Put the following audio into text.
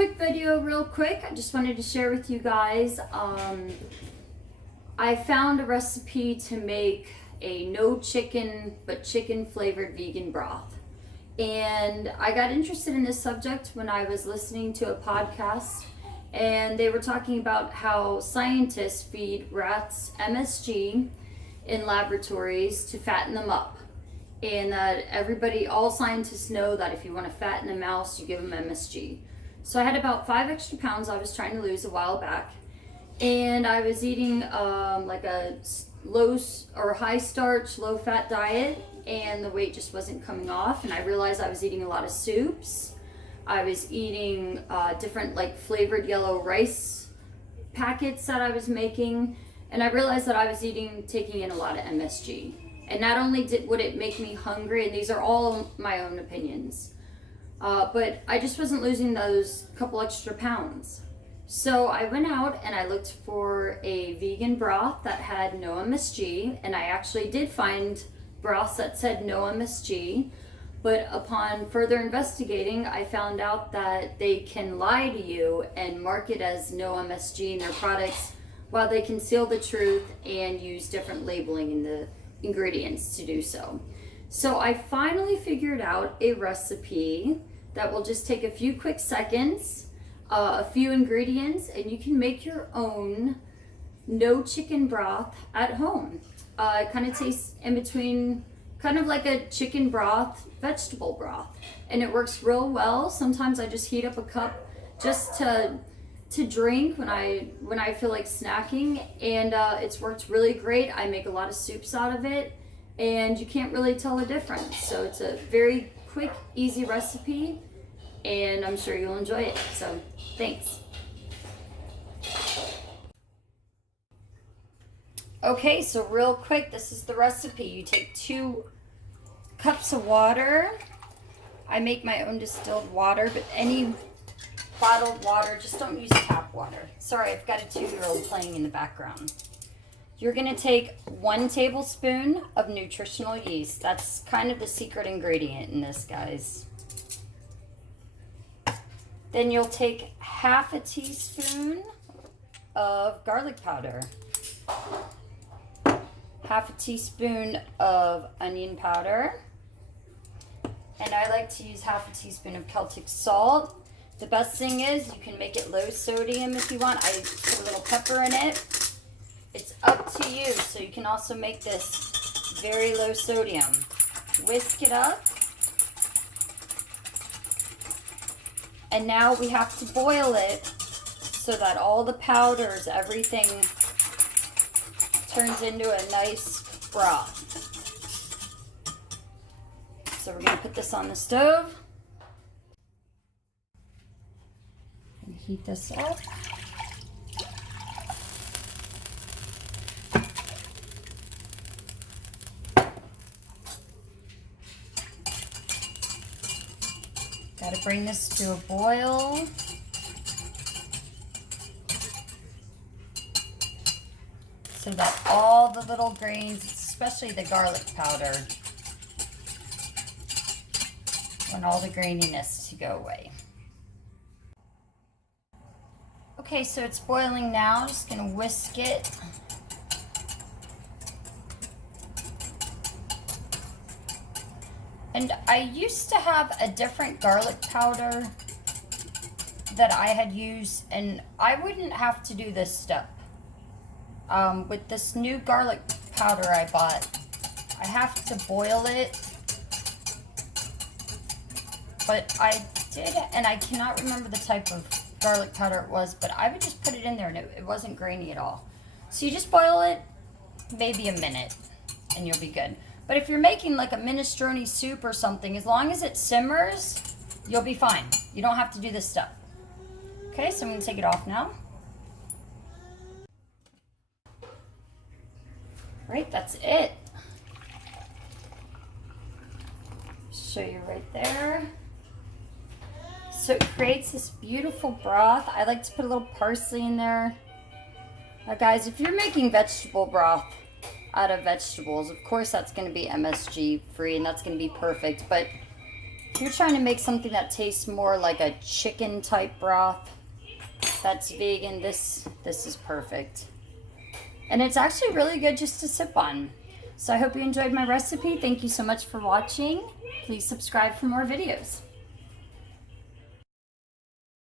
quick video real quick. I just wanted to share with you guys. I found a recipe to make a no chicken but chicken flavored vegan broth. And I got interested in this subject when I was listening to a podcast, and they were talking about how scientists feed rats MSG in laboratories to fatten them up. And that all scientists know that if you want to fatten a mouse, you give them MSG. So I had about 5 extra pounds I was trying to lose a while back, and I was eating like a low or high starch, low fat diet, and the weight just wasn't coming off. And I realized I was eating a lot of soups. I was eating different like flavored yellow rice packets that I was making, and I realized that I was taking in a lot of MSG. And not only would it make me hungry, and these are all my own opinions, but I just wasn't losing those couple extra pounds. So I went out and I looked for a vegan broth that had no MSG, and I actually did find broths that said no MSG, but upon further investigating, I found out that they can lie to you and market as no MSG in their products while they conceal the truth and use different labeling in the ingredients to do so. So I finally figured out a recipe that will just take a few quick seconds, a few ingredients, and you can make your own no chicken broth at home. It kind of tastes in between, kind of like a chicken broth, vegetable broth, and it works real well. Sometimes I just heat up a cup just to drink when I feel like snacking, and it's worked really great. I make a lot of soups out of it, and you can't really tell the difference. So it's a very quick, easy recipe, and I'm sure you'll enjoy it. So thanks. Okay, so real quick, this is the recipe. You take 2 cups of water. I make my own distilled water, but any bottled water, just don't use tap water. Sorry, I've got a 2-year-old playing in the background. You're gonna take 1 tablespoon of nutritional yeast. That's kind of the secret ingredient in this, guys. Then you'll take half a teaspoon of garlic powder, half a teaspoon of onion powder, and I like to use half a teaspoon of Celtic salt. The best thing is you can make it low sodium if you want. I put a little pepper in it. It's up to you. So you can also make this very low sodium. Whisk it up. And now we have to boil it so that all the powders, everything turns into a nice broth. So we're going to put this on the stove and heat this up. Got to bring this to a boil. So that all the little grains, especially the garlic powder, want all the graininess to go away. Okay, so it's boiling now. Just gonna whisk it. And I used to have a different garlic powder that I had used, and I wouldn't have to do this step. With this new garlic powder I bought, I have to boil it. But I did, and I cannot remember the type of garlic powder it was, but I would just put it in there and it wasn't grainy at all. So you just boil it maybe a minute and you'll be good. But if you're making like a minestrone soup or something, as long as it simmers, you'll be fine. You don't have to do this step. Okay, so I'm gonna take it off now. Right, that's it. Show you right there. So it creates this beautiful broth. I like to put a little parsley in there. Now guys, if you're making vegetable broth out of vegetables, of course that's going to be MSG free and that's going to be perfect. But If you're trying to make something that tastes more like a chicken type broth that's vegan, this is perfect. And it's actually really good just to sip on. So I hope you enjoyed my recipe. Thank you so much for watching. Please subscribe for more videos.